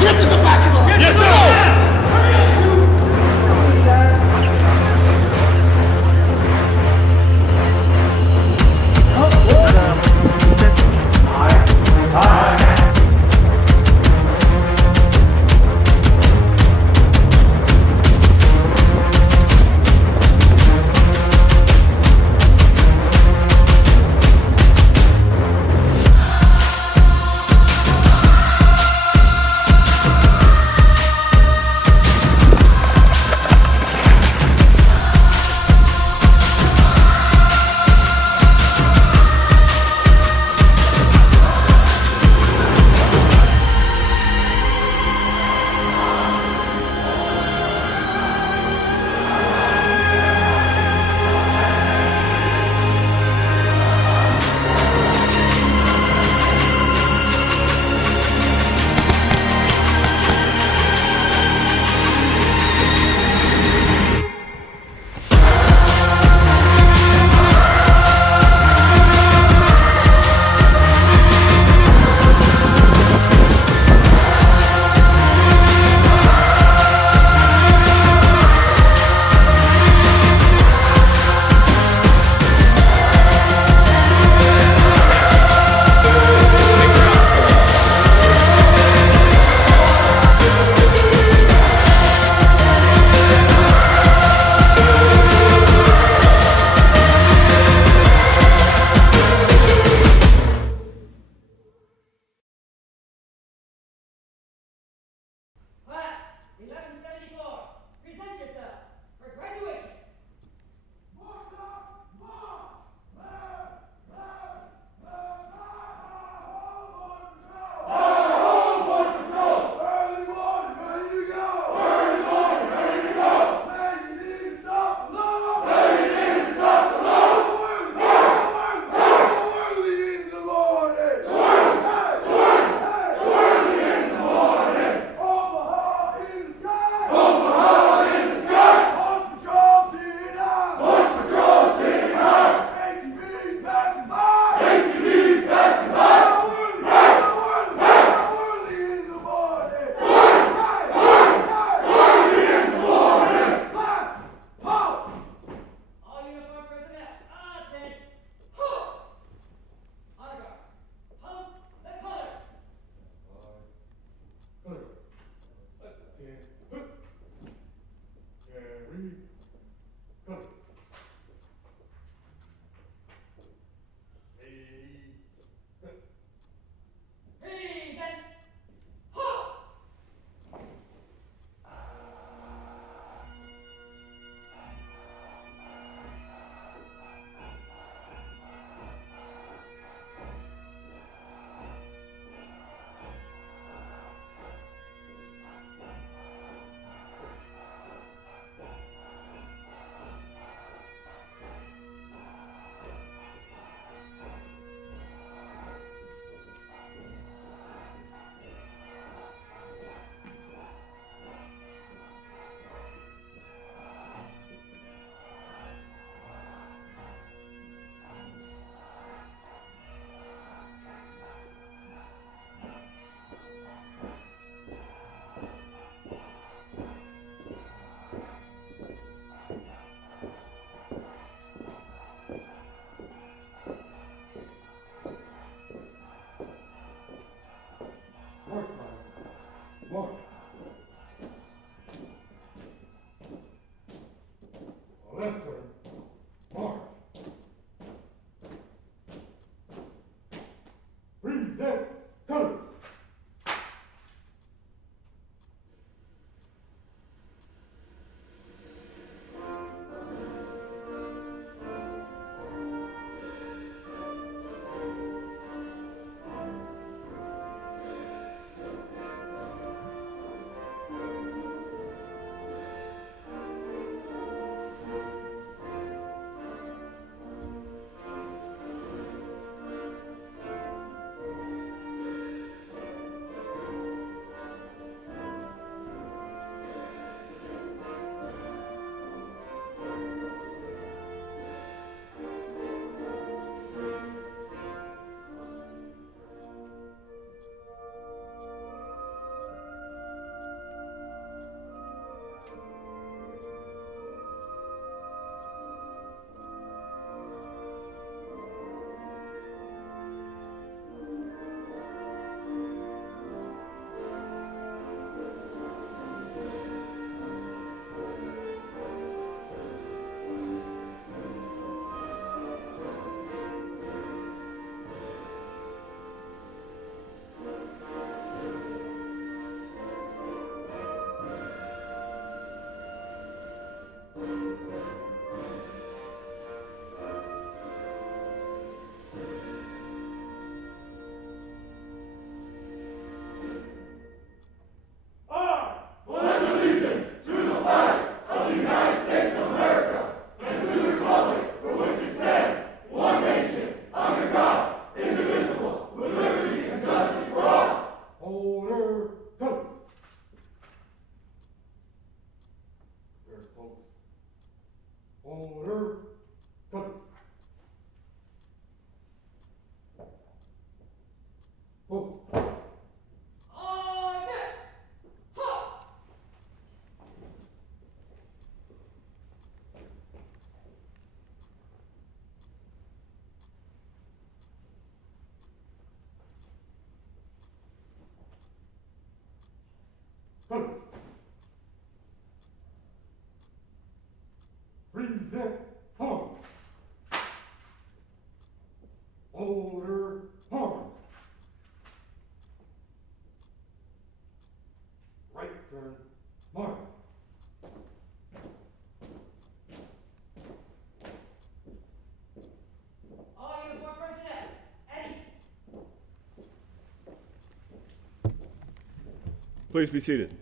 Get to the back of the line! Yes, sir! Oh. Present home. Order home. Right turn, mark. All uniform personnel, Eddie. Please be seated.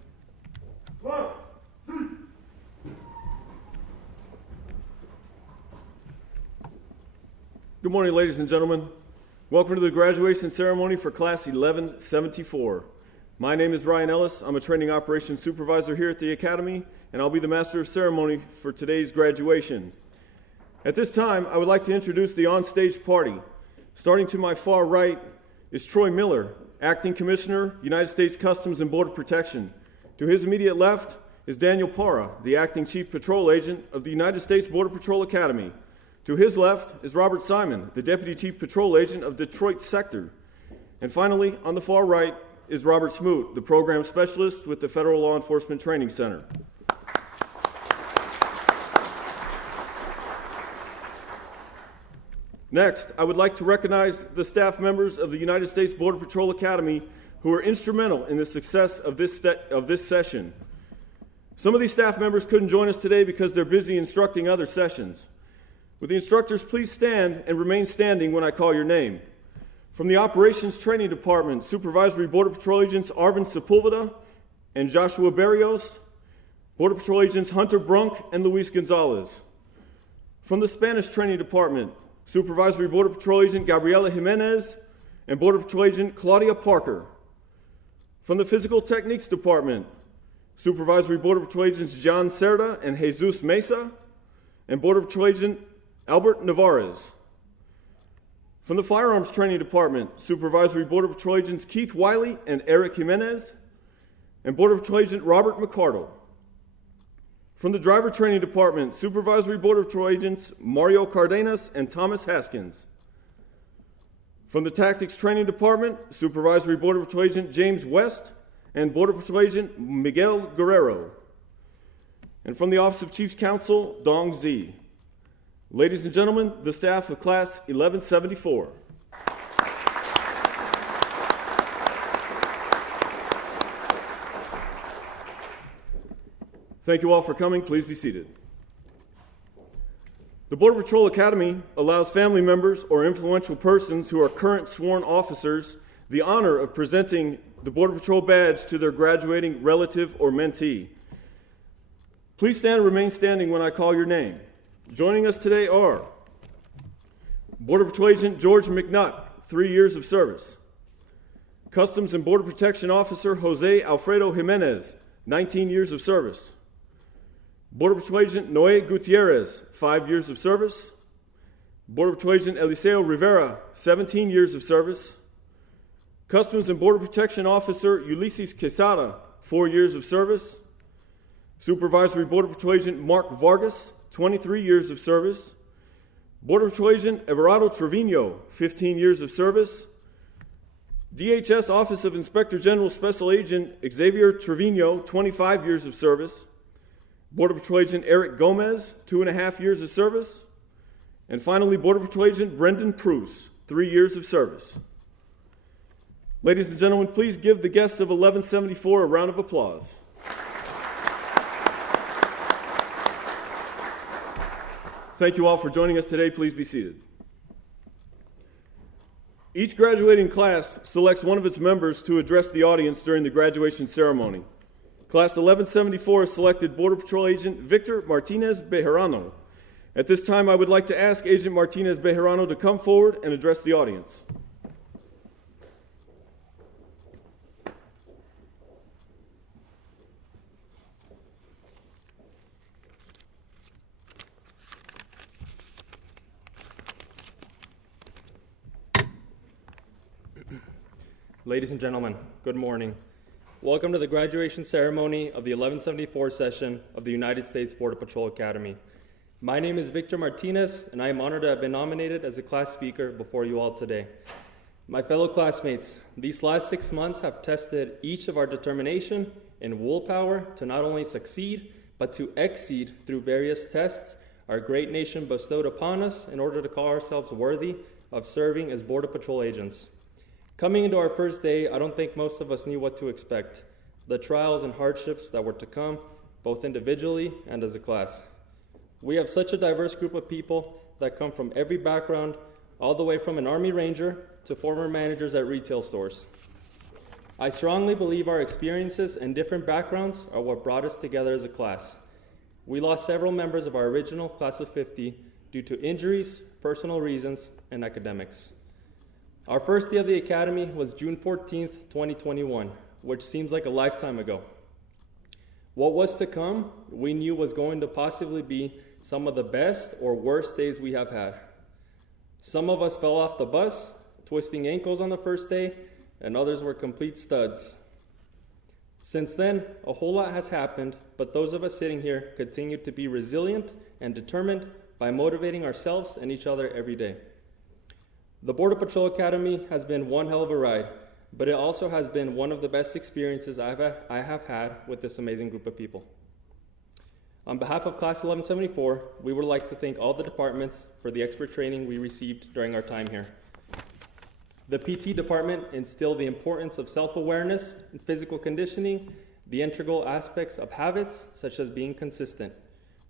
Good morning, ladies and gentlemen. Welcome to the graduation ceremony for Class 1174. My name is Ryan Ellis. I'm a training operations supervisor here at the Academy, and I'll be the master of ceremony for today's graduation. At this time, I would like to introduce the on-stage party. Starting to my far right is Troy Miller, Acting Commissioner, United States Customs and Border Protection. To his immediate left is Daniel Parra, the Acting Chief Patrol Agent of the United States Border Patrol Academy. To his left is Robert Simon, the Deputy Chief Patrol Agent of Detroit Sector. And finally, on the far right is Robert Smoot, the Program Specialist with the Federal Law Enforcement Training Center. Next, I would like to recognize the staff members of the United States Border Patrol Academy who were instrumental in the success of this session. Some of these staff members couldn't join us today because they're busy instructing other sessions. Would the instructors please stand and remain standing when I call your name? From the Operations Training Department, Supervisory Border Patrol Agents Arvin Sepulveda and Joshua Barrios, Border Patrol Agents Hunter Brunk and Luis Gonzalez. From the Spanish Training Department, Supervisory Border Patrol Agent Gabriela Jimenez and Border Patrol Agent Claudia Parker. From the Physical Techniques Department, Supervisory Border Patrol Agents John Cerda and Jesus Mesa, and Border Patrol Agent Albert Navarez. From the Firearms Training Department, Supervisory Border Patrol Agents Keith Wiley and Eric Jimenez, and Border Patrol Agent Robert McCardle. From the Driver Training Department, Supervisory Border Patrol Agents Mario Cardenas and Thomas Haskins. From the Tactics Training Department, Supervisory Border Patrol Agent James West and Border Patrol Agent Miguel Guerrero. And from the Office of Chief's Counsel, Dong Zi. Ladies and gentlemen, the staff of Class 1174. Thank you all for coming. Please be seated. The Border Patrol Academy allows family members or influential persons who are current sworn officers the honor of presenting the Border Patrol badge to their graduating relative or mentee. Please stand and remain standing when I call your name. Joining us today are Border Patrol Agent George McNutt, 3 years of service. Customs and Border Protection Officer Jose Alfredo Jimenez, 19 years of service. Border Patrol Agent Noe Gutierrez, 5 years of service. Border Patrol Agent Eliseo Rivera, 17 years of service. Customs and Border Protection Officer Ulysses Quesada, 4 years of service. Supervisory Border Patrol Agent Mark Vargas, 23 years of service. Border Patrol Agent Everardo Trevino, 15 years of service. DHS Office of Inspector General Special Agent Xavier Trevino, 25 years of service. Border Patrol Agent Eric Gomez, 2.5 years of service. And finally, Border Patrol Agent Brendan Pruce, 3 years of service. Ladies and gentlemen, please give the guests of 1174 a round of applause. Thank you all for joining us today. Please be seated. Each graduating class selects one of its members to address the audience during the graduation ceremony. Class 1174 has selected Border Patrol Agent Victor Martinez Bejarano. At this time, I would like to ask Agent Martinez Bejarano to come forward and address the audience. ladies and gentlemen, good morning. Welcome to the graduation ceremony of the 1174 session of the United States Border Patrol Academy. My name is Victor Martinez, and I am honored to have been nominated as a class speaker before you all today. My fellow classmates, these last 6 months have tested each of our determination and willpower to not only succeed, but to exceed through various tests our great nation bestowed upon us in order to call ourselves worthy of serving as Border Patrol agents. Coming into our first day, I don't think most of us knew what to expect, the trials and hardships that were to come, both individually and as a class. We have such a diverse group of people that come from every background, all the way from an Army Ranger to former managers at retail stores. I strongly believe our experiences and different backgrounds are what brought us together as a class. We lost several members of our original class of 50 due to injuries, personal reasons, and academics. Our first day of the academy was June 14th, 2021, which seems like a lifetime ago. What was to come, we knew was going to possibly be some of the best or worst days we have had. Some of us fell off the bus, twisting ankles on the first day, and others were complete studs. Since then, a whole lot has happened, but those of us sitting here continue to be resilient and determined by motivating ourselves and each other every day. The Border Patrol Academy has been one hell of a ride, but it also has been one of the best experiences I have had with this amazing group of people. On behalf of Class 1174, we would like to thank all the departments for the expert training we received during our time here. The PT department instilled the importance of self-awareness and physical conditioning, the integral aspects of habits such as being consistent,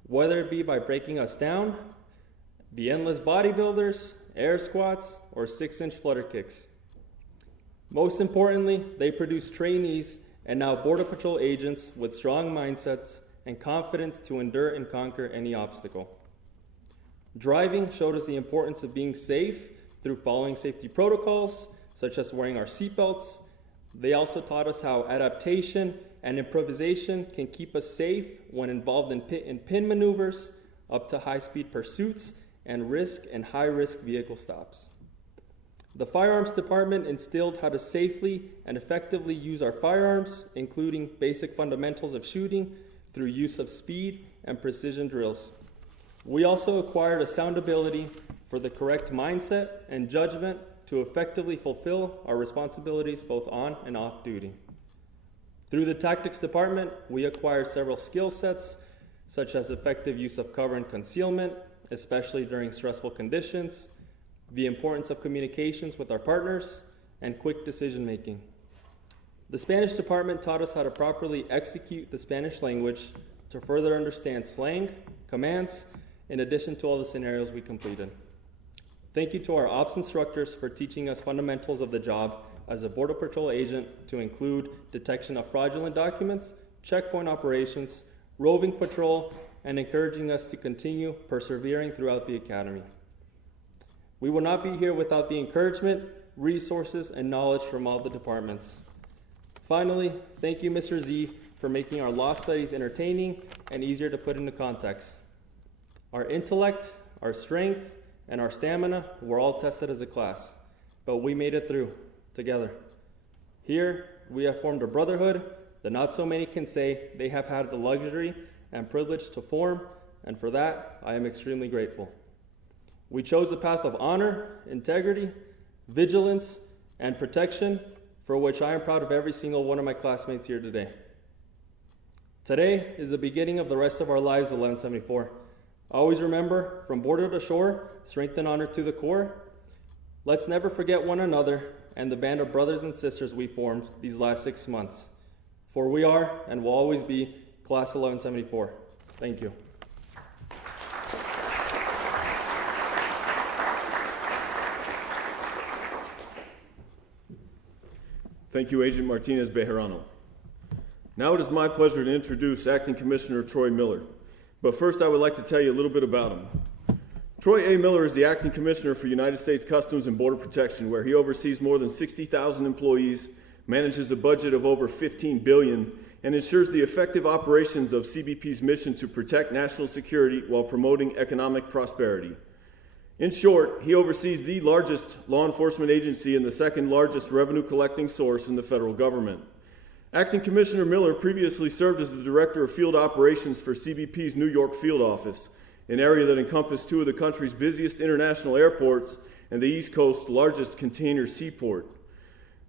whether it be by breaking us down, the endless bodybuilders, air squats, or 6-inch flutter kicks. Most importantly, they produce trainees and now Border Patrol agents with strong mindsets and confidence to endure and conquer any obstacle. Driving showed us the importance of being safe through following safety protocols, such as wearing our seatbelts. They also taught us how adaptation and improvisation can keep us safe when involved in pit and pin maneuvers, up to high-speed pursuits and risk and high-risk vehicle stops. The firearms department instilled how to safely and effectively use our firearms, including basic fundamentals of shooting through use of speed and precision drills. We also acquired a sound ability for the correct mindset and judgment to effectively fulfill our responsibilities both on and off duty. Through the tactics department, we acquired several skill sets, such as effective use of cover and concealment, especially during stressful conditions, the importance of communications with our partners, and quick decision making. The Spanish department taught us how to properly execute the Spanish language to further understand slang, commands, in addition to all the scenarios we completed. Thank you to our ops instructors for teaching us fundamentals of the job as a Border Patrol agent, to include detection of fraudulent documents, checkpoint operations, roving patrol, and encouraging us to continue persevering throughout the academy. We will not be here without the encouragement, resources, and knowledge from all the departments. Finally, thank you, Mr. Z, for making our law studies entertaining and easier to put into context. Our intellect, our strength, and our stamina were all tested as a class, but we made it through together. Here, we have formed a brotherhood that not so many can say they have had the luxury and privilege to form, and for that, I am extremely grateful. We chose a path of honor, integrity, vigilance, and protection, for which I am proud of every single one of my classmates here today. Today is the beginning of the rest of our lives at 1174. Always remember, from border to shore, strength and honor to the core. Let's never forget one another and the band of brothers and sisters we formed these last 6 months. For we are, and will always be, Class 1174. Thank you. Thank you, Agent Martinez Bejarano. Now it is my pleasure to introduce Acting Commissioner Troy Miller. But first, I would like to tell you a little bit about him. Troy A. Miller is the Acting Commissioner for United States Customs and Border Protection, where he oversees more than 60,000 employees, manages a budget of over $15 billion, and ensures the effective operations of CBP's mission to protect national security while promoting economic prosperity. In short, he oversees the largest law enforcement agency and the second largest revenue collecting source in the federal government. Acting Commissioner Miller previously served as the Director of Field Operations for CBP's New York field office, an area that encompassed two of the country's busiest international airports and the East Coast's largest container seaport.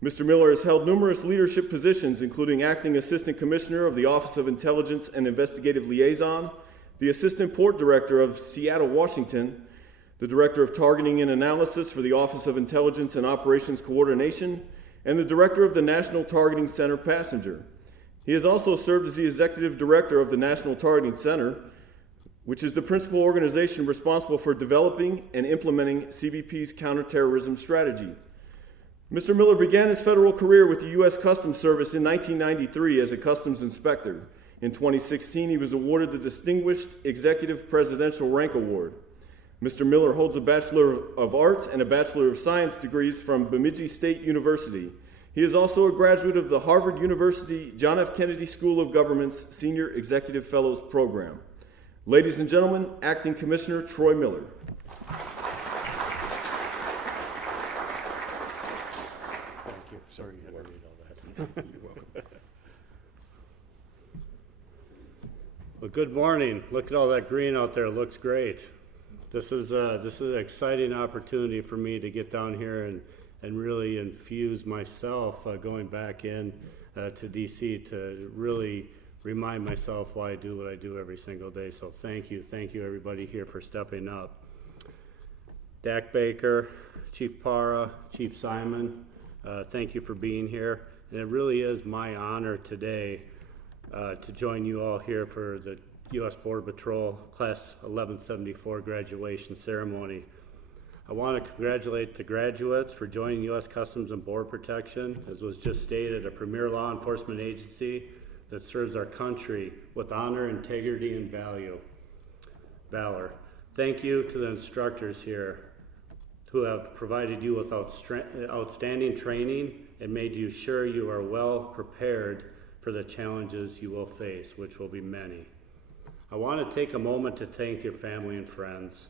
Mr. Miller has held numerous leadership positions, including Acting Assistant Commissioner of the Office of Intelligence and Investigative Liaison, the Assistant Port Director of Seattle, Washington, the Director of Targeting and Analysis for the Office of Intelligence and Operations Coordination, and the Director of the National Targeting Center Passenger. He has also served as the Executive Director of the National Targeting Center, which is the principal organization responsible for developing and implementing CBP's counterterrorism strategy. Mr. Miller began his federal career with the U.S. Customs Service in 1993 as a customs inspector. In 2016, he was awarded the Distinguished Executive Presidential Rank Award. Mr. Miller holds a Bachelor of Arts and a Bachelor of Science degrees from Bemidji State University. He is also a graduate of the Harvard University John F. Kennedy School of Government's Senior Executive Fellows Program. Ladies and gentlemen, Acting Commissioner Troy Miller. Thank you. Sorry you had to read all that. You're welcome. Well, good morning. Look at all that green out there. It looks great. This is an exciting opportunity for me to get down here and really infuse myself going back in to DC to really remind myself why I do what I do every single day. So thank you everybody here for stepping up. Dak Baker, Chief Para, Chief Simon, thank you for being here. And it really is my honor today to join you all here for the U.S. Border Patrol Class 1174 graduation ceremony. I want to congratulate the graduates for joining U.S. Customs and Border Protection, as was just stated, a premier law enforcement agency that serves our country with honor, integrity, and valor. Thank you to the instructors here who have provided you with outstanding training and made you sure you are well prepared for the challenges you will face, which will be many. I want to take a moment to thank your family and friends.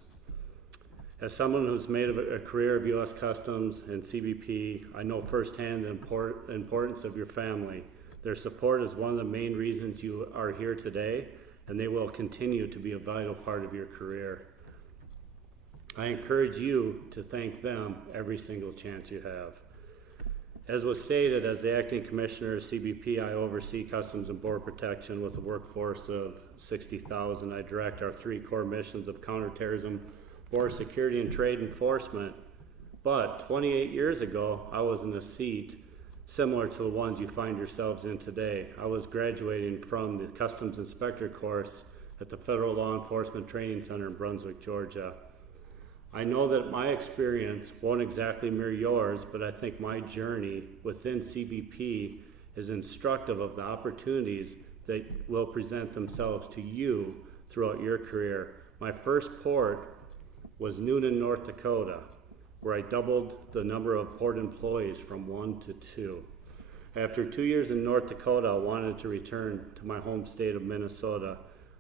As someone who's made a career of U.S. Customs and CBP, I know firsthand the importance of your family. Their support is one of the main reasons you are here today, and they will continue to be a vital part of your career. I encourage you to thank them every single chance you have. As was stated, as the Acting Commissioner of CBP, I oversee Customs and Border Protection with a workforce of 60,000. I direct our three core missions of counterterrorism, border security, and trade enforcement. But 28 years ago, I was in a seat similar to the ones you find yourselves in today. I was graduating from the Customs Inspector course at the Federal Law Enforcement Training Center in Brunswick, Georgia. I know that my experience won't exactly mirror yours, but I think my journey within CBP is instructive of the opportunities that will present themselves to you throughout your career. My first port was Noonan, North Dakota, where I doubled the number of port employees from 1 to 2. After 2 years in North Dakota, I wanted to return to my home state of Minnesota.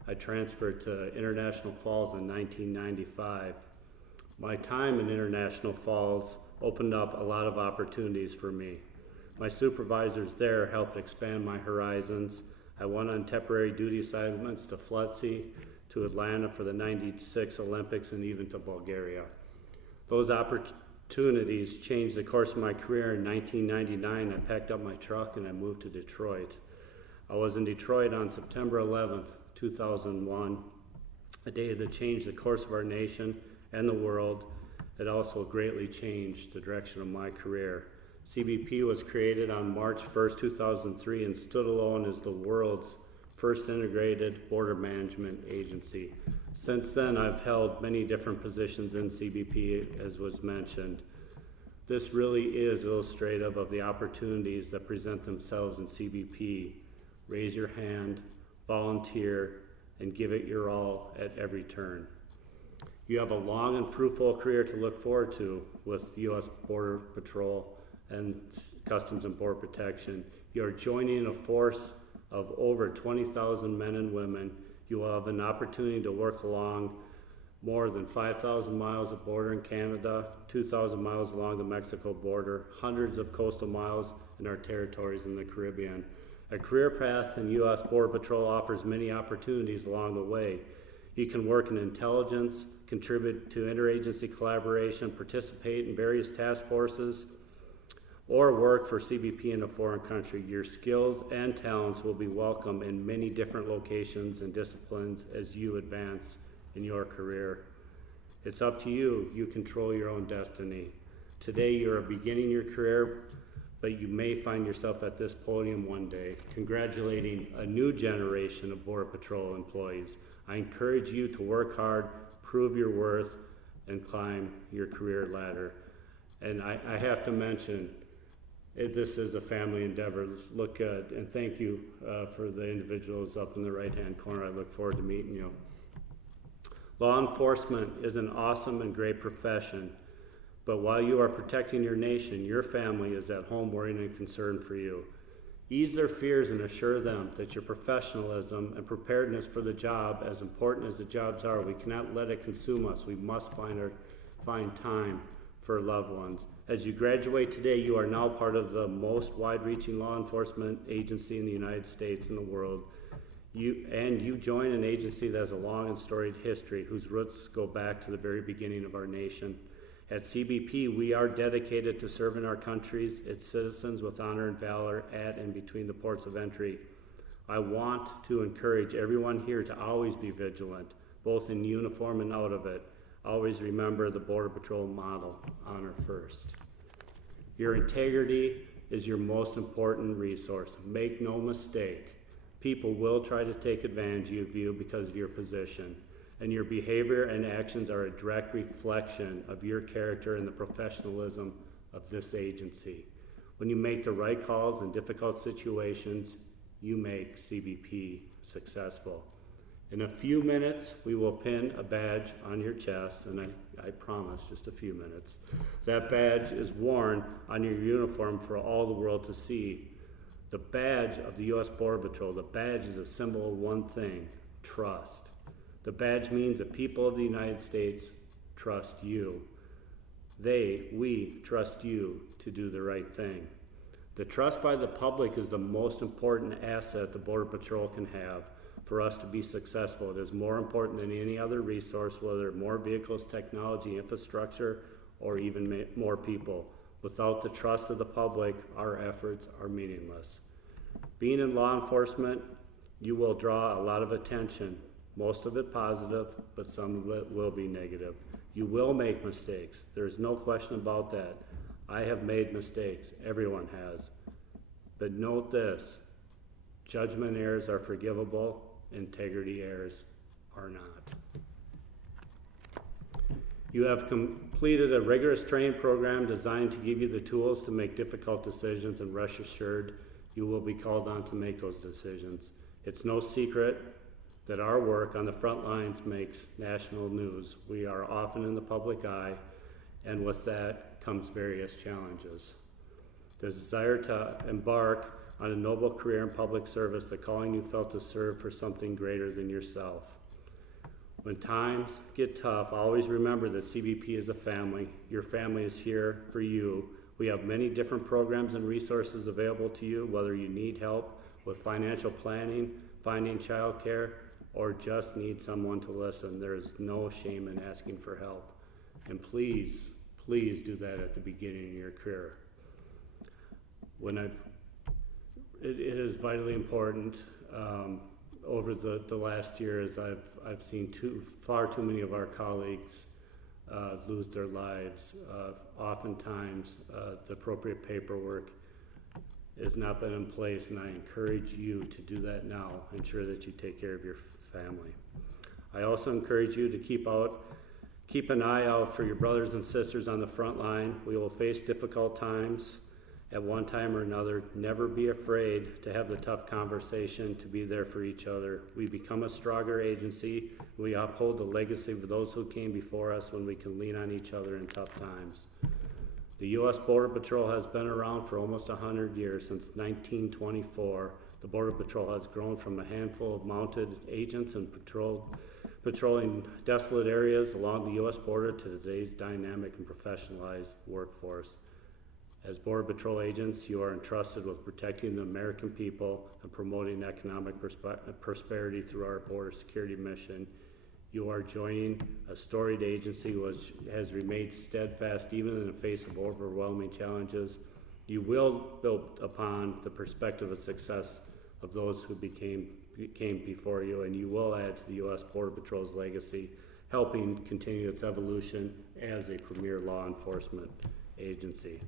I transferred to International Falls in 1995. My time in International Falls opened up a lot of opportunities for me. My supervisors there helped expand my horizons. I went on temporary duty assignments to FLETC, to Atlanta for the '96 Olympics, and even to Bulgaria. Those opportunities changed the course of my career. In 1999, I packed up my truck and I moved to Detroit. I was in Detroit on September 11th, 2001, a day that changed the course of our nation and the world. It also greatly changed the direction of my career. CBP was created on March 1st, 2003 and stood alone as the world's first integrated border management agency. Since then, I've held many different positions in CBP, as was mentioned. This really is illustrative of the opportunities that present themselves in CBP. Raise your hand, volunteer, and give it your all at every turn. You have a long and fruitful career to look forward to with U.S. Border Patrol and Customs and Border Protection. You are joining a force of over 20,000 men and women. You will have an opportunity to work along more than 5,000 miles of border in Canada, 2,000 miles along the Mexico border, hundreds of coastal miles in our territories in the Caribbean. A career path in U.S. Border Patrol offers many opportunities along the way. You can work in intelligence, contribute to interagency collaboration, participate in various task forces, or work for CBP in a foreign country. Your skills and talents will be welcome in many different locations and disciplines as you advance in your career. It's up to you. You control your own destiny. Today you are beginning your career, but you may find yourself at this podium one day, congratulating a new generation of Border Patrol employees. I encourage you to work hard, prove your worth, and climb your career ladder. And I have to mention, this is a family endeavor. Look, and thank you for the individuals up in the right-hand corner. I look forward to meeting you. Law enforcement is an awesome and great profession, but while you are protecting your nation, your family is at home worrying and concerned for you. Ease their fears and assure them that your professionalism and preparedness for the job, as important as the jobs are, we cannot let it consume us. We must find time for loved ones. As you graduate today, you are now part of the most wide-reaching law enforcement agency in the United States and the world. You join an agency that has a long and storied history, whose roots go back to the very beginning of our nation. At CBP, we are dedicated to serving our countries, its citizens with honor and valor at and between the ports of entry. I want to encourage everyone here to always be vigilant, both in uniform and out of it. Always remember the Border Patrol model, honor first. Your integrity is your most important resource. Make no mistake, people will try to take advantage of you because of your position, and your behavior and actions are a direct reflection of your character and the professionalism of this agency. When you make the right calls in difficult situations, you make CBP successful. In a few minutes, we will pin a badge on your chest, and I promise, just a few minutes. That badge is worn on your uniform for all the world to see. The badge of the U.S. Border Patrol, the badge is a symbol of one thing: trust. The badge means that people of the United States trust you. We trust you to do the right thing. The trust by the public is the most important asset the Border Patrol can have for us to be successful. It is more important than any other resource, whether more vehicles, technology, infrastructure, or even more people. Without the trust of the public, our efforts are meaningless. Being in law enforcement, you will draw a lot of attention, most of it positive, but some of it will be negative. You will make mistakes. There's no question about that. I have made mistakes. Everyone has. But note this: judgment errors are forgivable, integrity errors are not. You have completed a rigorous training program designed to give you the tools to make difficult decisions, and rest assured, you will be called on to make those decisions. It's no secret that our work on the front lines makes national news. We are often in the public eye, and with that comes various challenges. The desire to embark on a noble career in public service, the calling you felt to serve for something greater than yourself. When times get tough, always remember that CBP is a family. Your family is here for you. We have many different programs and resources available to you, whether you need help with financial planning, finding childcare, or just need someone to listen. There is no shame in asking for help. And please, please do that at the beginning of your career. It is vitally important. Over the last year, as I've seen far too many of our colleagues lose their lives. Oftentimes, the appropriate paperwork has not been in place, and I encourage you to do that now. Ensure that you take care of your family. I also encourage you to keep an eye out for your brothers and sisters on the front line. We will face difficult times at one time or another. Never be afraid to have the tough conversation, to be there for each other. We become a stronger agency. We uphold the legacy of those who came before us when we can lean on each other in tough times. The U.S. Border Patrol has been around for almost 100 years, since 1924. The Border Patrol has grown from a handful of mounted agents and patrolling desolate areas along the U.S. border to today's dynamic and professionalized workforce. As Border Patrol agents, you are entrusted with protecting the American people and promoting economic prosperity through our border security mission. You are joining a storied agency which has remained steadfast even in the face of overwhelming challenges. You will build upon the perspective of success of those who came before you, and you will add to the U.S. Border Patrol's legacy, helping continue its evolution as a premier law enforcement agency.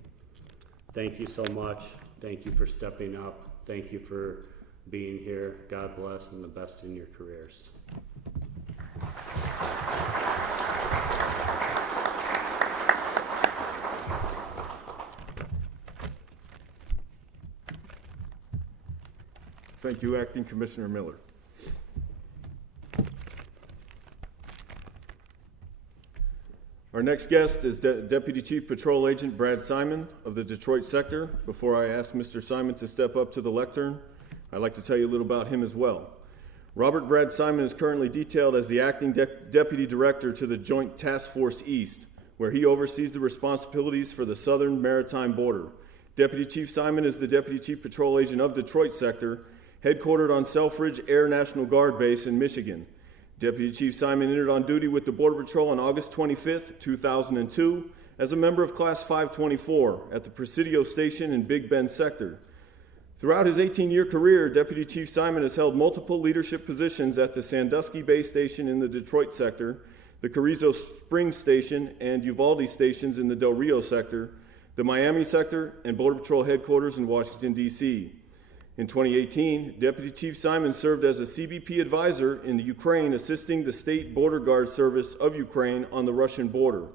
Thank you so much. Thank you for stepping up. Thank you for being here. God bless and the best in your careers. Thank you, Acting Commissioner Miller. Our next guest is Deputy Chief Patrol Agent Brad Simon of the Detroit sector. Before I ask Mr. Simon to step up to the lectern, I'd like to tell you a little about him as well. Robert Brad Simon is currently detailed as the Acting Deputy Director to the Joint Task Force East, where he oversees the responsibilities for the southern maritime border. Deputy Chief Simon is the Deputy Chief Patrol Agent of Detroit sector, headquartered on Selfridge Air National Guard Base in Michigan. Deputy Chief Simon entered on duty with the Border Patrol on August 25, 2002, as a member of Class 524 at the Presidio Station in Big Bend sector. Throughout his 18-year career, Deputy Chief Simon has held multiple leadership positions at the Sandusky Bay Station in the Detroit sector, the Carrizo Springs Station and Uvalde stations in the Del Rio sector, the Miami sector, and Border Patrol headquarters in Washington, D.C. In 2018, Deputy Chief Simon served as a CBP advisor in the Ukraine, assisting the State Border Guard Service of Ukraine on the Russian border.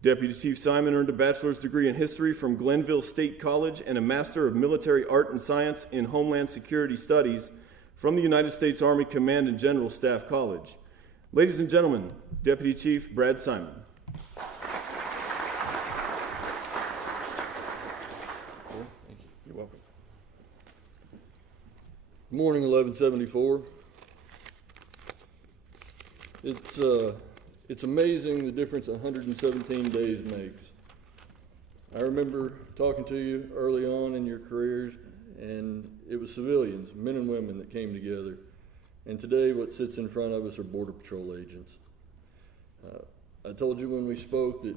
Deputy Chief Simon earned a bachelor's degree in history from Glenville State College and a Master of Military Art and Science in Homeland Security Studies from the United States Army Command and General Staff College. Ladies and gentlemen, Deputy Chief Brad Simon. You're welcome. Good morning, 1174. It's amazing the difference 117 days makes. I remember talking to you early on in your careers, and it was civilians, men and women, that came together. And today, what sits in front of us are Border Patrol agents. I told you when we spoke that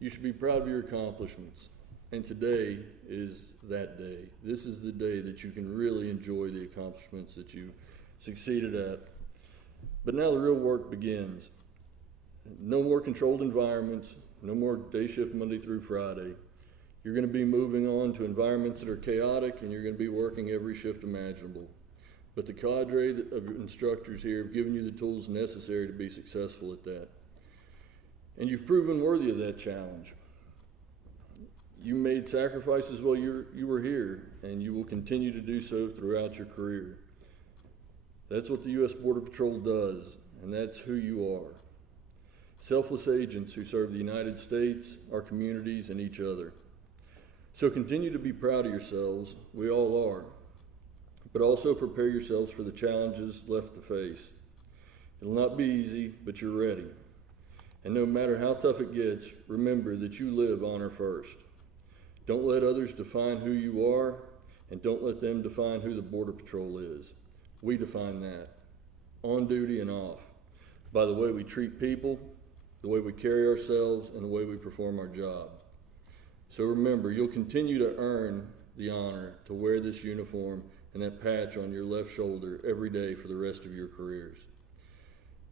you should be proud of your accomplishments. And today is that day. This is the day that you can really enjoy the accomplishments that you succeeded at. But now the real work begins. No more controlled environments, no more day shift Monday through Friday. You're going to be moving on to environments that are chaotic, and you're going to be working every shift imaginable. But the cadre of instructors here have given you the tools necessary to be successful at that. And you've proven worthy of that challenge. You made sacrifices while you were here, and you will continue to do so throughout your career. That's what the U.S. Border Patrol does, and that's who you are. Selfless agents who serve the United States, our communities, and each other. So continue to be proud of yourselves, we all are, but also prepare yourselves for the challenges left to face. It'll not be easy, but you're ready. And no matter how tough it gets, remember that you live honor first. Don't let others define who you are, and don't let them define who the Border Patrol is. We define that, on duty and off, by the way we treat people, the way we carry ourselves, and the way we perform our job. So remember, you'll continue to earn the honor to wear this uniform and that patch on your left shoulder every day for the rest of your careers.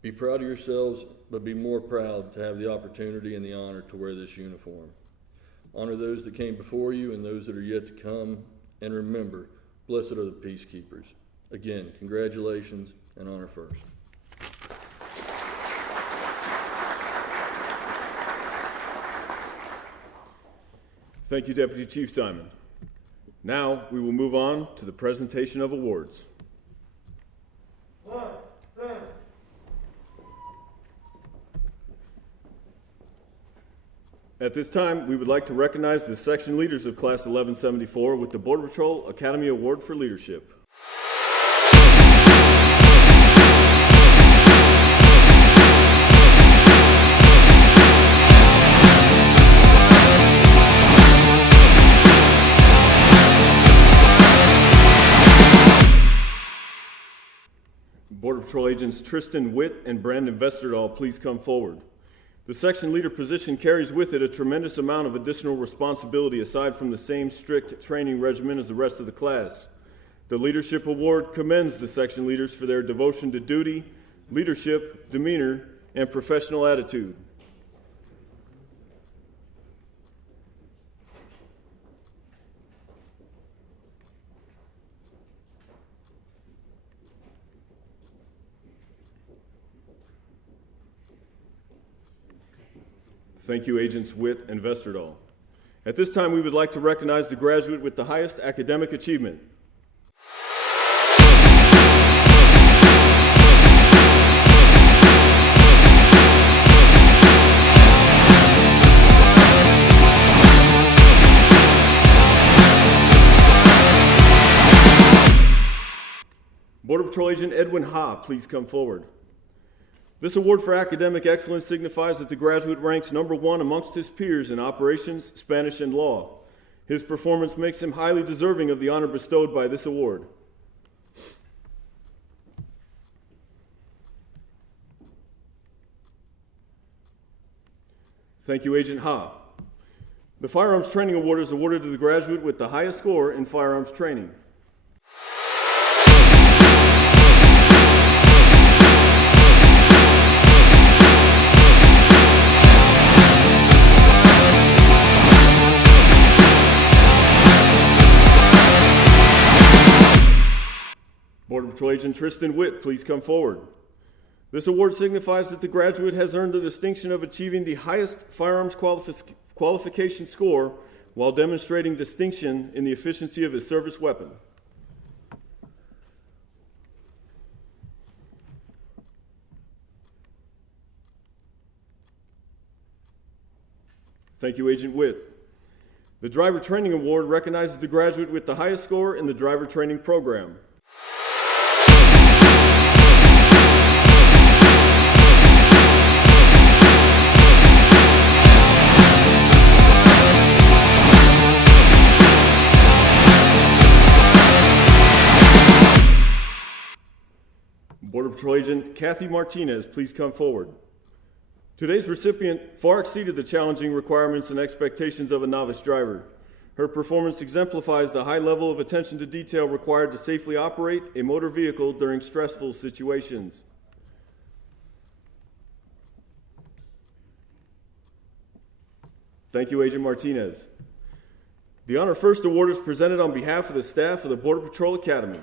Be proud of yourselves, but be more proud to have the opportunity and the honor to wear this uniform. Honor those that came before you and those that are yet to come. And remember, blessed are the peacekeepers. Again, congratulations and honor first. Thank you, Deputy Chief Simon. Now we will move on to the presentation of awards. At this time, we would like to recognize the section leaders of Class 1174 with the Border Patrol Academy Award for Leadership. Patrol Agents Tristan Witt and Brandon Vesterdahl please come forward. The section leader position carries with it a tremendous amount of additional responsibility aside from the same strict training regimen as the rest of the class. The Leadership Award commends the section leaders for their devotion to duty, leadership, demeanor, and professional attitude. Thank you, Agents Witt and Vesterdahl. At this time, we would like to recognize the graduate with the highest academic achievement. Border Patrol Agent Edwin Ha, please come forward. This award for academic excellence signifies that the graduate ranks #1 amongst his peers in operations, Spanish, and law. His performance makes him highly deserving of the honor bestowed by this award. Thank you, Agent Ha. The Firearms Training Award is awarded to the graduate with the highest score in firearms training. Border Patrol Agent Tristan Witt, please come forward. This award signifies that the graduate has earned the distinction of achieving the highest firearms qualification score while demonstrating distinction in the efficiency of his service weapon. Thank you, Agent Witt. The Driver Training Award recognizes the graduate with the highest score in the driver training program. Border Patrol Agent Kathy Martinez, please come forward. Today's recipient far exceeded the challenging requirements and expectations of a novice driver. Her performance exemplifies the high level of attention to detail required to safely operate a motor vehicle during stressful situations. Thank you, Agent Martinez. The Honor First Award is presented on behalf of the staff of the Border Patrol Academy.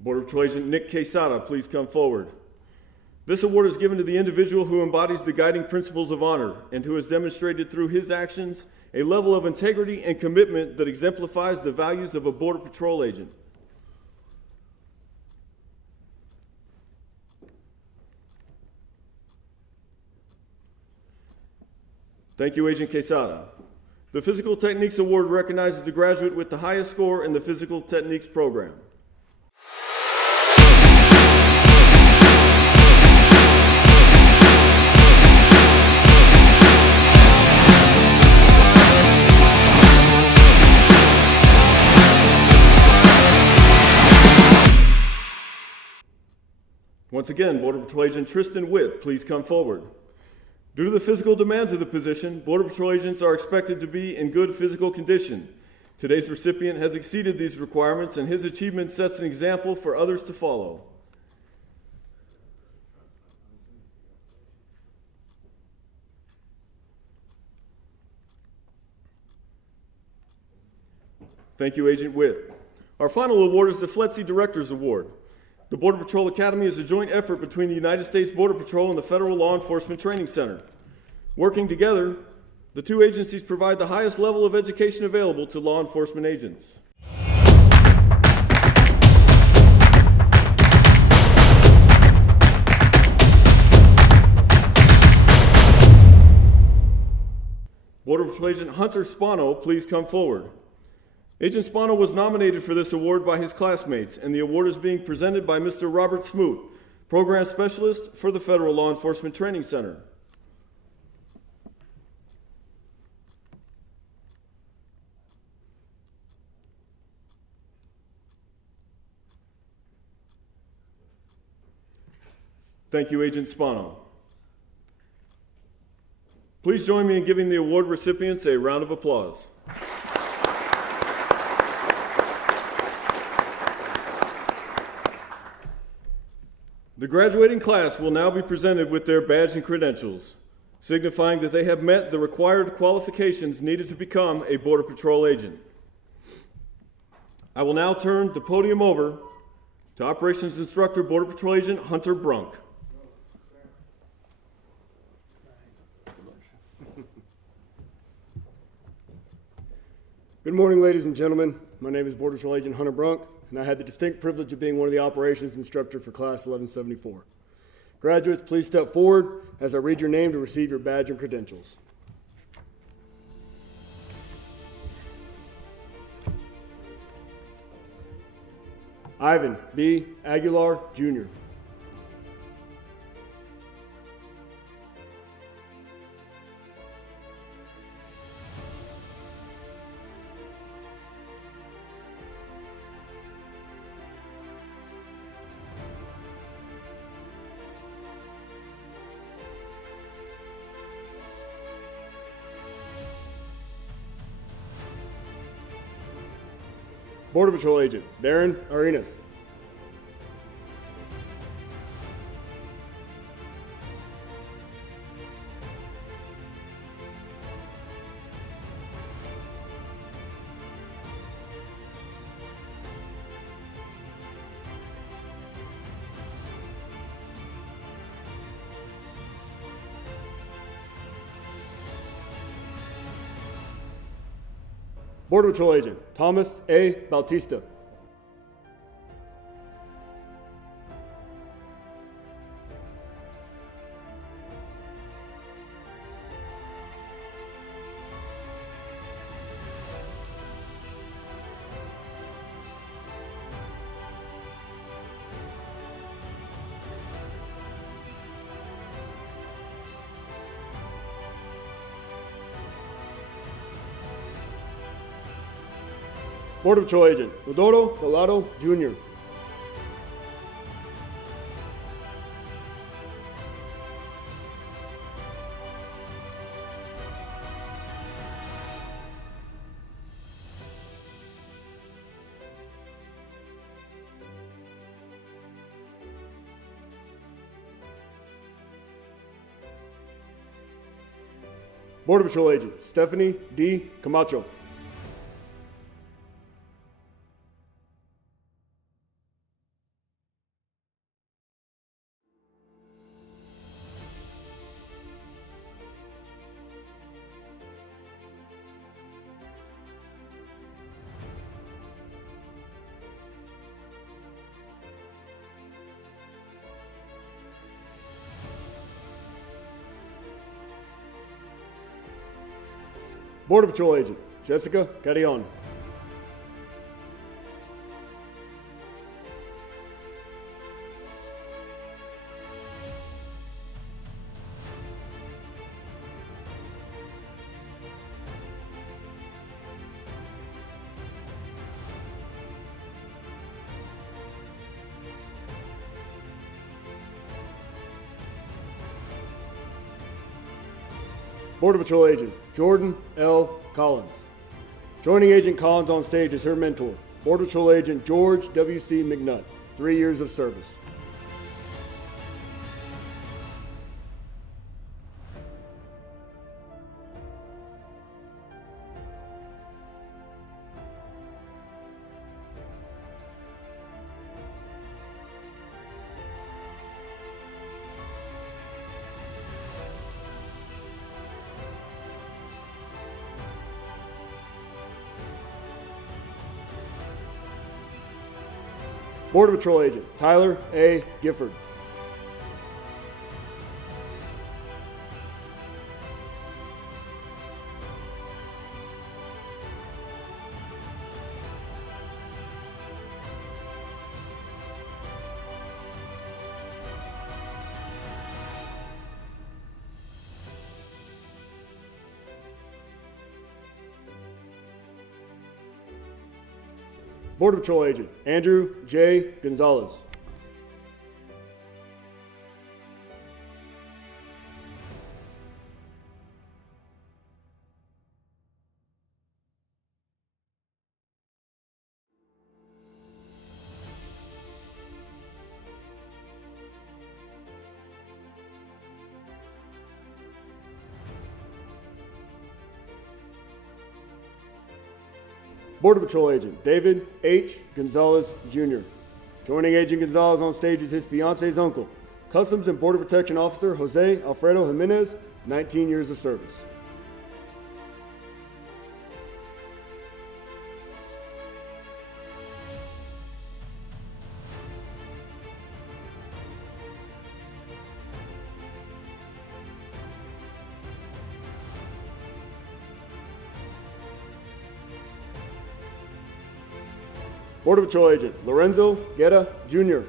Border Patrol Agent Nick Quesada, please come forward. This award is given to the individual who embodies the guiding principles of honor and who has demonstrated through his actions a level of integrity and commitment that exemplifies the values of a Border Patrol agent. Thank you, Agent Quesada. The Physical Techniques Award recognizes the graduate with the highest score in the Physical Techniques program. Once again, Border Patrol Agent Tristan Witt, please come forward. Due to the physical demands of the position, Border Patrol agents are expected to be in good physical condition. Today's recipient has exceeded these requirements, and his achievement sets an example for others to follow. Thank you, Agent Witt. Our final award is the FLETC Directors Award. The Border Patrol Academy is a joint effort between the United States Border Patrol and the Federal Law Enforcement Training Center. Working together, the two agencies provide the highest level of education available to law enforcement agents. Border Patrol Agent Hunter Spano, please come forward. Agent Spano was nominated for this award by his classmates, and the award is being presented by Mr. Robert Smoot, Program Specialist for the Federal Law Enforcement Training Center. Thank you, Agent Spano. Please join me in giving the award recipients a round of applause. The graduating class will now be presented with their badge and credentials, signifying that they have met the required qualifications needed to become a Border Patrol agent. I will now turn the podium over to Operations Instructor Border Patrol Agent Hunter Brunk. Good morning, ladies and gentlemen. My name is Border Patrol Agent Hunter Brunk, and I had the distinct privilege of being one of the operations instructor for Class 1174. Graduates, please step forward as I read your name to receive your badge and credentials. Ivan B. Aguilar, Jr. Border Patrol Agent Darren Arenas. Border Patrol Agent Thomas A. Bautista. Border Patrol Agent Rodolfo Delgado, Jr. Border Patrol Agent Stephanie D. Camacho. Border Patrol Agent Jessica Carrion. Border Patrol Agent Jordan L. Collins. Joining Agent Collins on stage is her mentor, Border Patrol Agent George W.C. McNutt, 3 years of service. Border Patrol Agent Tyler A. Gifford. Border Patrol Agent Andrew J. Gonzalez. Border Patrol Agent David H. Gonzalez, Jr. Joining Agent Gonzalez on stage is his fiance's uncle, Customs and Border Protection Officer Jose Alfredo Jimenez, 19 years of service. Border Patrol Agent Lorenzo Guerra, Jr.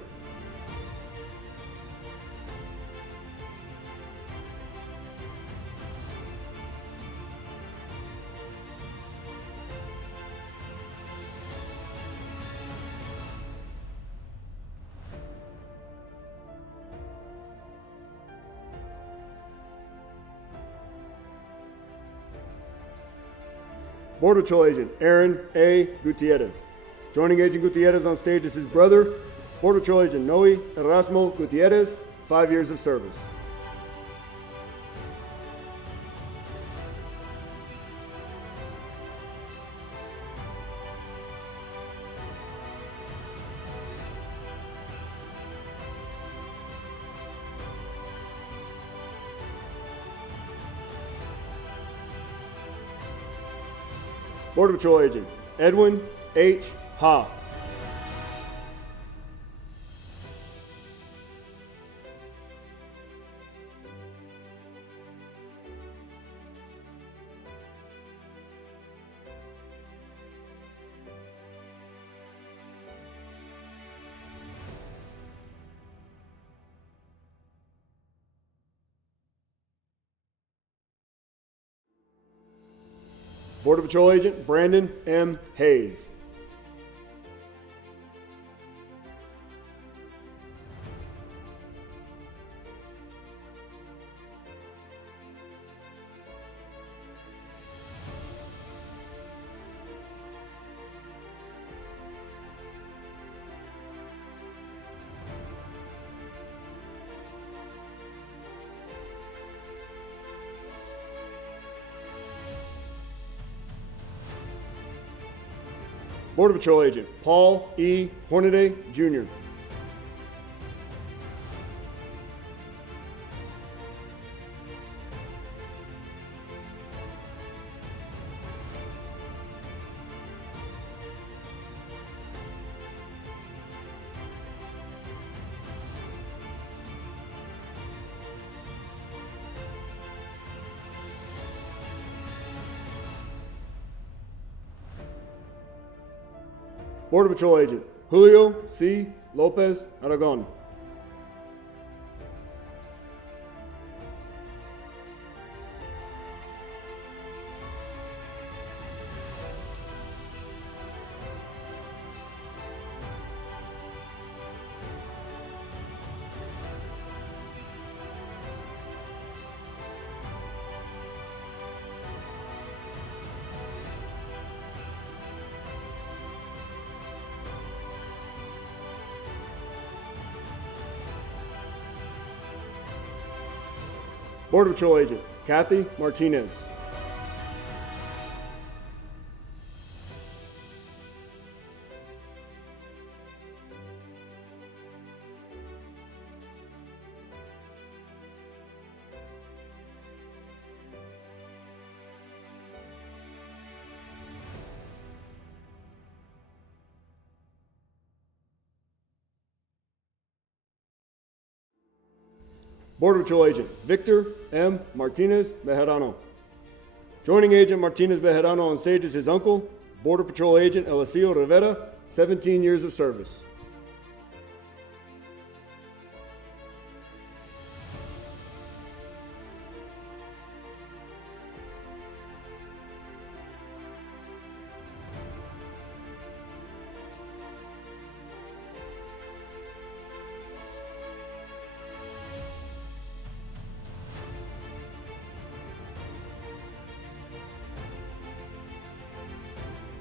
Border Patrol Agent Aaron A. Gutierrez. Joining Agent Gutierrez on stage is his brother, Border Patrol Agent Noe Erasmo Gutierrez, 5 years of service. Border Patrol Agent Edwin H. Ha. Border Patrol Agent Brandon M. Hayes. Border Patrol Agent Paul E. Hornaday, Jr. Border Patrol Agent Julio C. Lopez Aragon. Border Patrol Agent Kathy Martinez. Border Patrol Agent Victor M. Martinez Bejarano. Joining Agent Martinez Bejarano on stage is his uncle, Border Patrol Agent Eliseo Rivera, 17 years of service.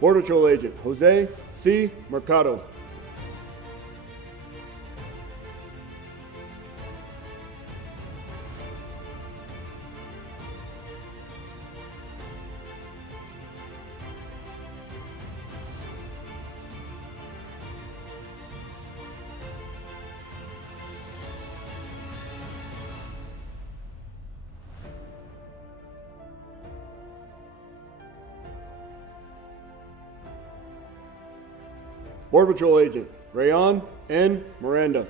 Border Patrol Agent Jose C. Mercado. Border Patrol Agent Rayon N. Miranda.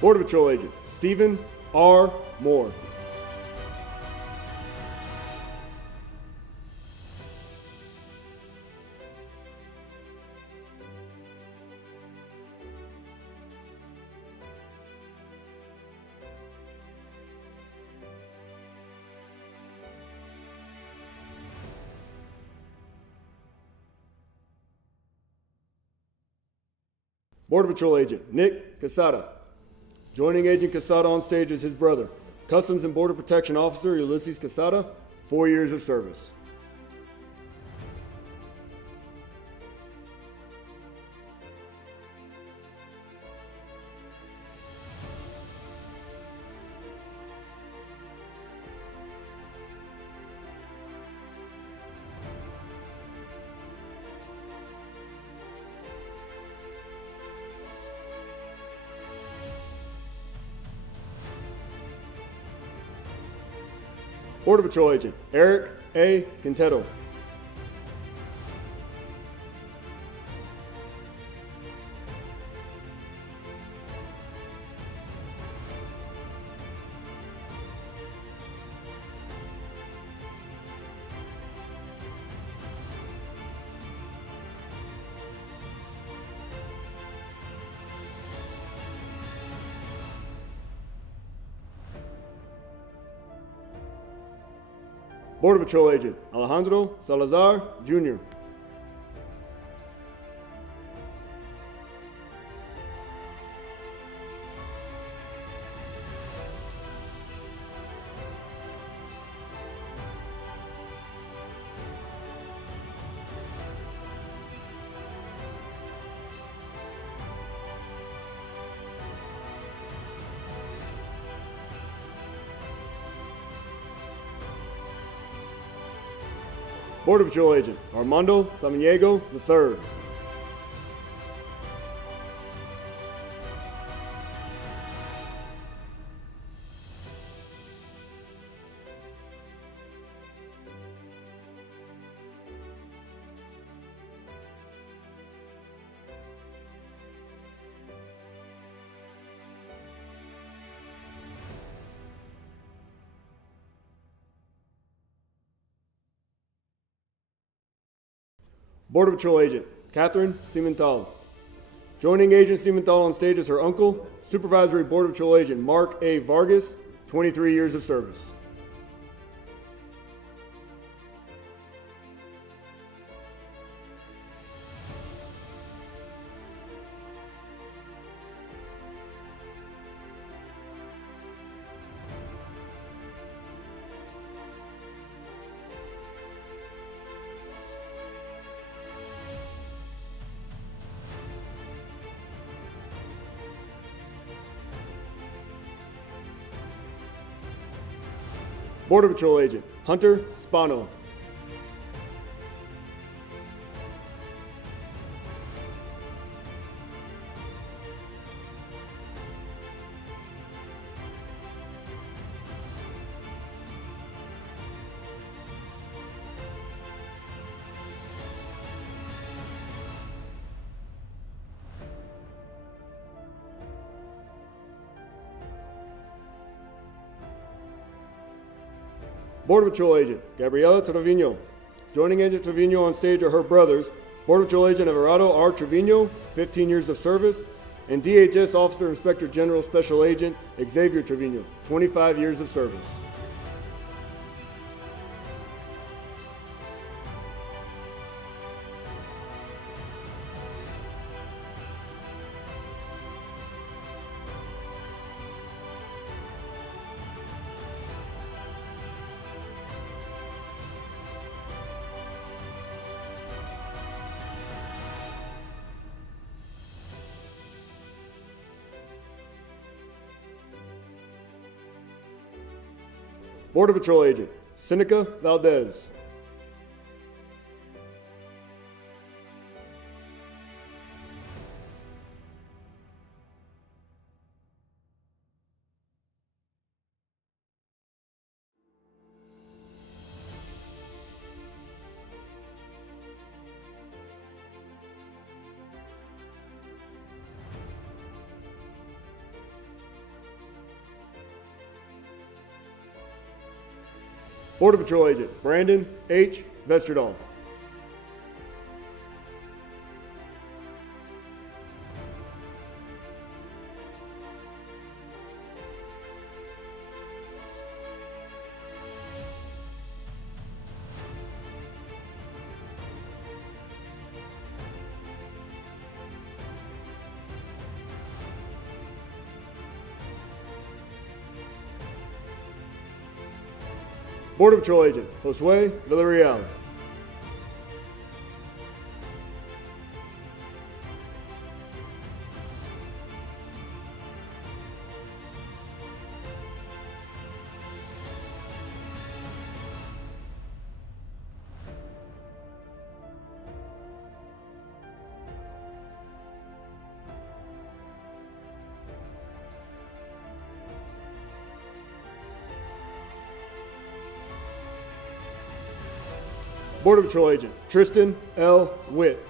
Border Patrol Agent Stephen R. Moore. Border Patrol Agent Nick Casada. Joining Agent Casada on stage is his brother, Customs and Border Protection Officer Ulysses Casada, 4 years of service. Border Patrol Agent Eric A. Quinteto. Border Patrol Agent Alejandro Salazar, Jr. Border Patrol Agent Armando Samaniego III. Border Patrol Agent Catherine Cimental. Joining Agent Cimental on stage is her uncle, Supervisory Border Patrol Agent Mark A. Vargas, 23 years of service. Border Patrol Agent Hunter Spano. Border Patrol Agent Gabriela Trevino. Joining Agent Trevino on stage are her brothers, Border Patrol Agent Everardo R. Trevino, 15 years of service, and DHS Officer Inspector General Special Agent Xavier Trevino, 25 years of service. Border Patrol Agent Seneca Valdez. Border Patrol Agent Brandon H. Vesterdal. Border Patrol Agent Josue Villarreal. Border Patrol Agent Tristan L. Witt.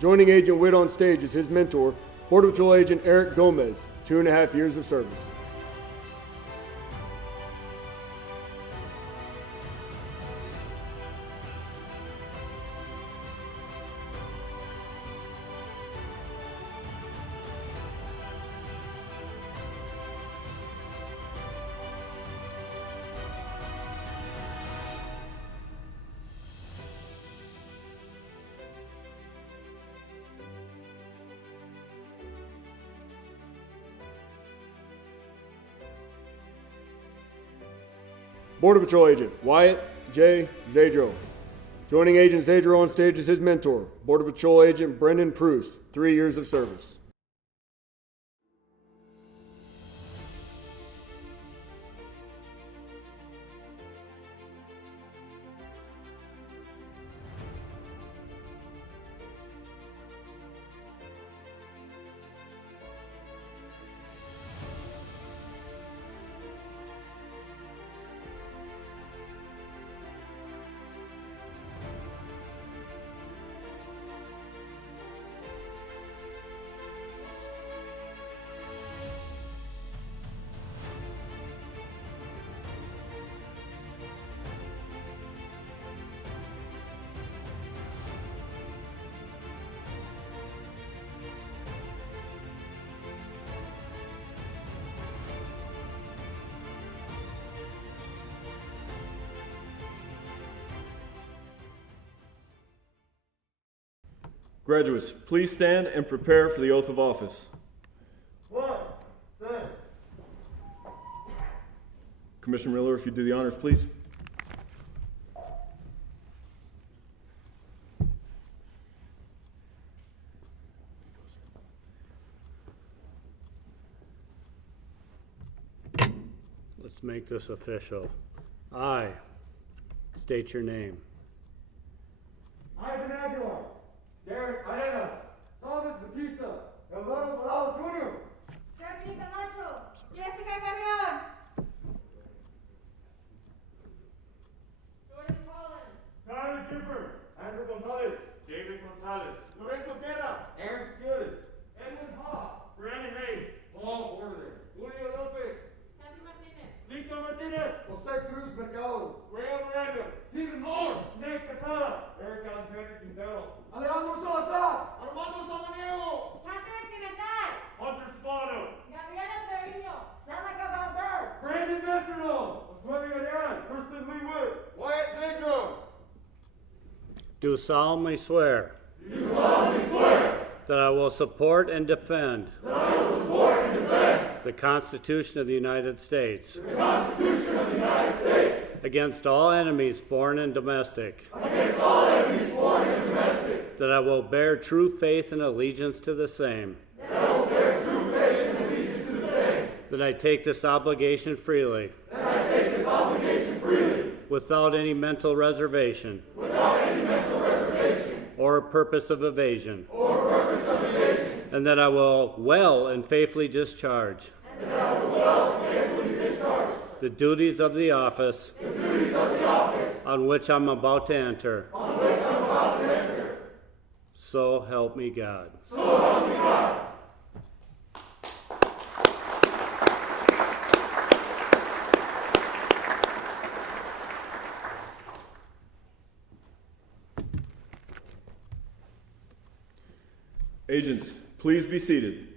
Joining Agent Witt on stage is his mentor, Border Patrol Agent Eric Gomez, 2.5 years of service. Border Patrol Agent Wyatt J. Zadro. Joining Agent Zadro on stage is his mentor, Border Patrol Agent Brendan Pruce, 3 years of service. Graduates, please stand and prepare for the oath of office. Commissioner Miller, if you do the honors, please. Let's make this official. I state your name. Ivan Aguilar, Derek Arenas, Thomas Batista, Eduardo Dorado Jr., Stephanie Camacho, Jessica Carrion, Jordan Collins, Tyler Gifford, Andrew Gonzalez, David Gonzalez, Lorenzo Guerra, Aaron Gutierrez, Edmund Ha, Brandon Hayes, Paul Order, Julio Lopez, Kathy Martinez, Victor Martinez, Jose Cruz Mercado, Rayo Miranda, Stephen Moore. do solemnly swear that I will support and defend the Constitution of the United States against all enemies, foreign and domestic. That I will bear true faith and allegiance to the same. That I take this obligation freely. Without any mental reservation. Or a purpose of evasion. And that I will well and faithfully discharge. The duties of the office. On which I'm about to enter. So help me God. Agents, please be seated.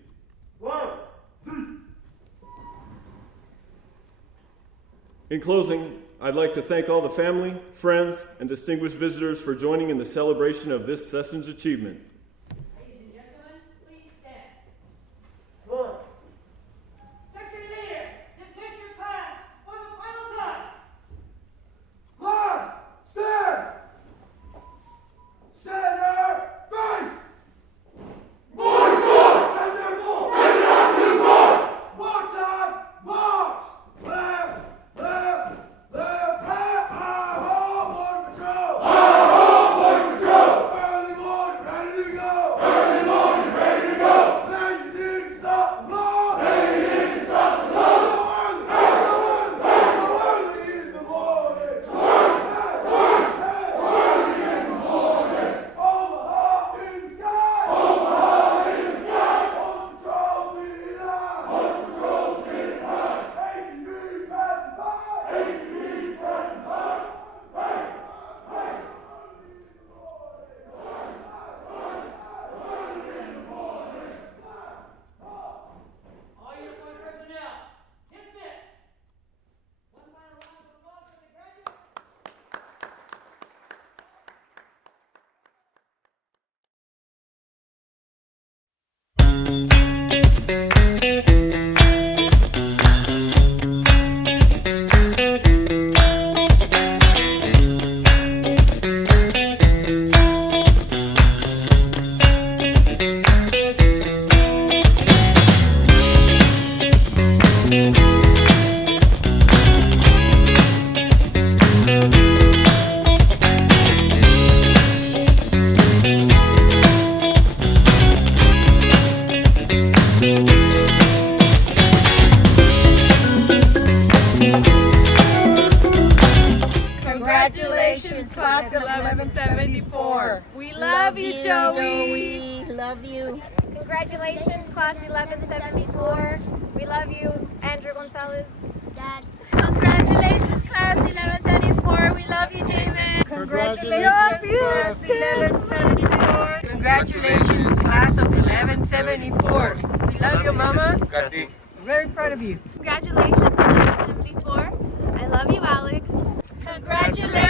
In closing, I'd like to thank all the family, friends, and distinguished visitors for joining in the celebration of this session's achievement. Ladies and gentlemen, please stand. Section leader, dismiss your class for the final time. Class, stand! Center, face! Boys on! And their ball! And after the ball! March on, march! Left, left, left, left! Hi-ho, Border Patrol! Hi-ho, Border Patrol! Early morning, ready to go! Early morning, ready to go! Then you didn't stop the law! Then you didn't stop the law! So early in the morning! All uniformed personnel, dismissed. One final round of applause for the graduates. Congratulations, class of 1174. We love you, Joey. Love you. Congratulations, class 1174. We love you, Andrew Gonzalez. Dad. Congratulations, class 1174. We love you, David. Congratulations, class 1174. Congratulations, class of 1174. We love you, Mama. Kathy. Very proud of you. Congratulations, 1174. I love you, Alex. Congratulations.